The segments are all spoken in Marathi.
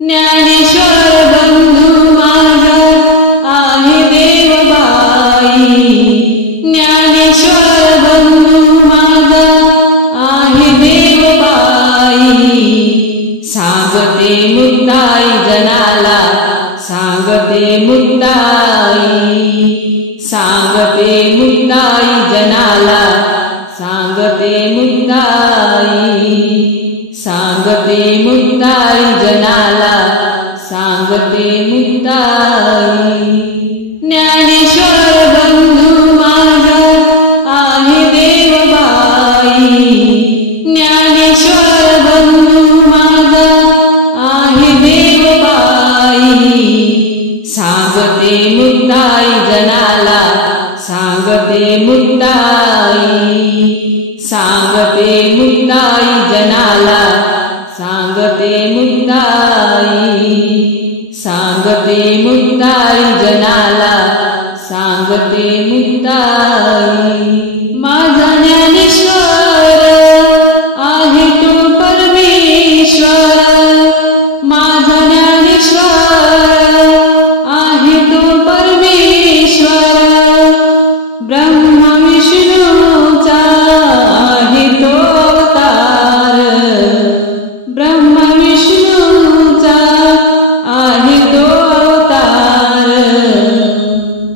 ज्ञानेश्वर बंधू माझा आहे देवबाई, ज्ञानेश्वर बंधू माझा आहे देवबाई। सांगते मुक्ताई जनाला, सांगते मुक्ताई, सांगते मुक्ताई जनाला, सांगते मुक्ताई, सांगते मुक्ताई जनाला, सांगते मुक्ताई। ज्ञानेश्वर बंधू माझा आहे देवबाई, ज्ञानेश्वर बंधू माझा आहे देवबाई। सांगते मुक्ताई जनाला, सांगते मुक्ताई, सांगते मुक्ताई जनाला, सांगते मुक्ताई, सांगते मुक्ताई जनाला, सांगते मुक्ताई। माझा ज्ञानेश्वर आहे तो परमेश्वर, माझा ज्ञानेश्वर आहे तो परमेश्वर। ब्रह्म विष्णूचा आहे तो अवतार, ब्रह्म विष्णूचा आहे तो अवतार।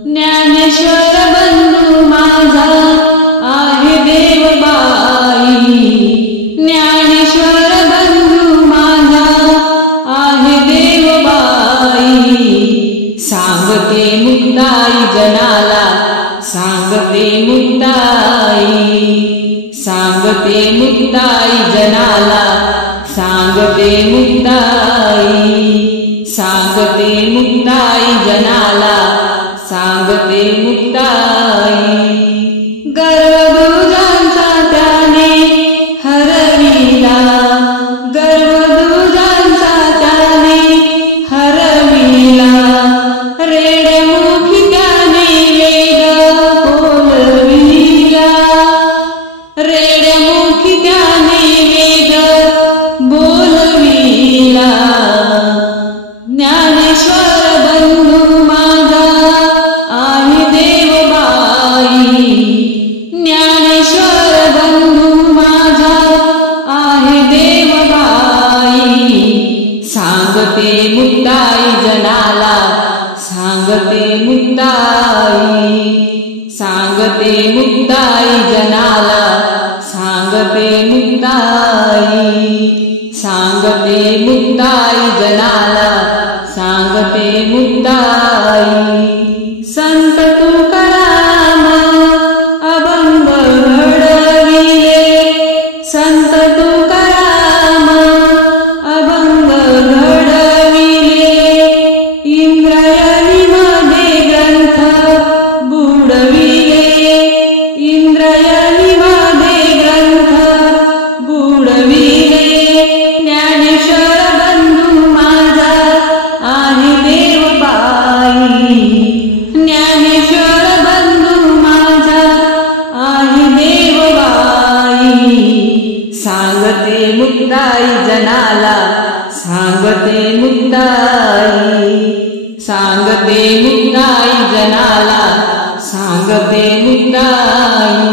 ज्ञानेश्वर बंधू माझा आहे देवबाई, ज्ञानेश्वर बंधू माझा आहे देवबाई। सांगते मुक्ताई जनाला, सांगते मुक्ताई, सांगते मुक्ताई जनाला, सांगते मुक्ताई, सांगते मुक्ताई जनाला, सांगते मुक्ताई। गर्वदुजांचा त्याने हरविला, गर्वदुजांचा त्याने हरविला। रेड्यामुखी त्याने वेद बोलविला, रेड्यामुखी त्याने वेद बोलविला। ज्ञानेश्वर बंधू माझा आहे देवबाई, ज्ञानेश्वर बंधू माझा आहे देवबाई। सांगते मुक्ताई जनाला, सांगते मुक्ताई, सांगते मुक्ताई जनाला, सांगते मुक्ताई, सांगते मुक्ताई जनाला, सांगते मुक्ताई। संत तुकाराम अभंग घडविले, संत तुकाराम अभंग घडविले। इंद्रायणीमध्ये ग्रंथ बुडविले, इंद्रायणीमध्ये ग्रंथ बुडविले। ज्ञानेश्वर बंधू माझा आहे देवबाई, ज्ञानेश्वर बंधू माझा आहे देवबाई। सांगते मुक्ताई जनाला, सांगते मुक्ताई, सांगते मुक्ताई जनाला, सांगते मुक्ताई,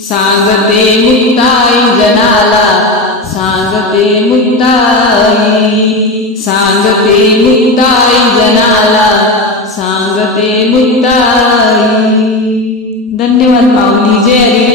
सांगते मुक्ताई जनाला, सांगते मुक्ताई, सांगते मुक्ताई जनाला, सांगते मुक्ताई। धन्यवाद माऊली। जय हरी।